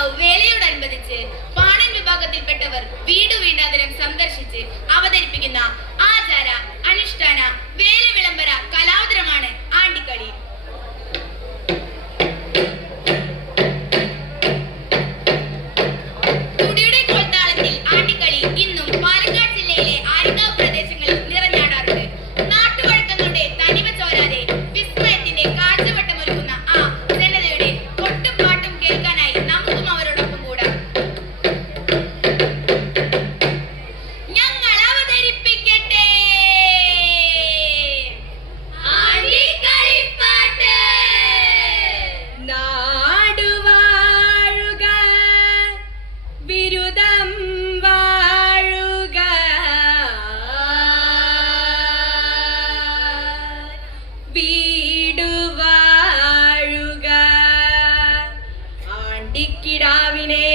ആണ്ടിക്കാവ് വേലയോടനുബന്ധിച്ച് പാണൻ വിഭാഗത്തിൽപ്പെട്ടവർ വീടു വീടാന്തരം സന്ദർശിച്ച് അവതരിപ്പിക്കുന്ന ആചാര അനുഷ്ഠാന വേല വിളംബര കലാവതരമാണ് ആണ്ടിക്കളി. തുടിയുടെ കോൽത്താളത്തിൽ ആണ്ടിക്കളി ഇന്നും പാലക്കാട് ജില്ലയിലെ ആര്യങ്കാവ് പ്രദേശങ്ങളിൽ നിറഞ്ഞാടാറുണ്ട്. നാട്ടുവഴക്കങ്ങളുടെ തനിമ ചോരാതെ വിസ്മയത്തിന്റെ കാഴ്ചവട്ടമൊരുക്കുന്ന ആ ജനതയുടെ കൊട്ടും പാട്ടും കേൾക്കാനായി നമുക്കും അവരോടൊപ്പം കൂടാം. ഞങ്ങൾ അവതരിപ്പിക്കട്ടെ ആണ്ടിക്കളിപ്പാട്ട്. നാടുവാഴുക ബിരുദം വാഴുക, വീടുവാഴുക, ആണ്ടിക്കിടാവിനെ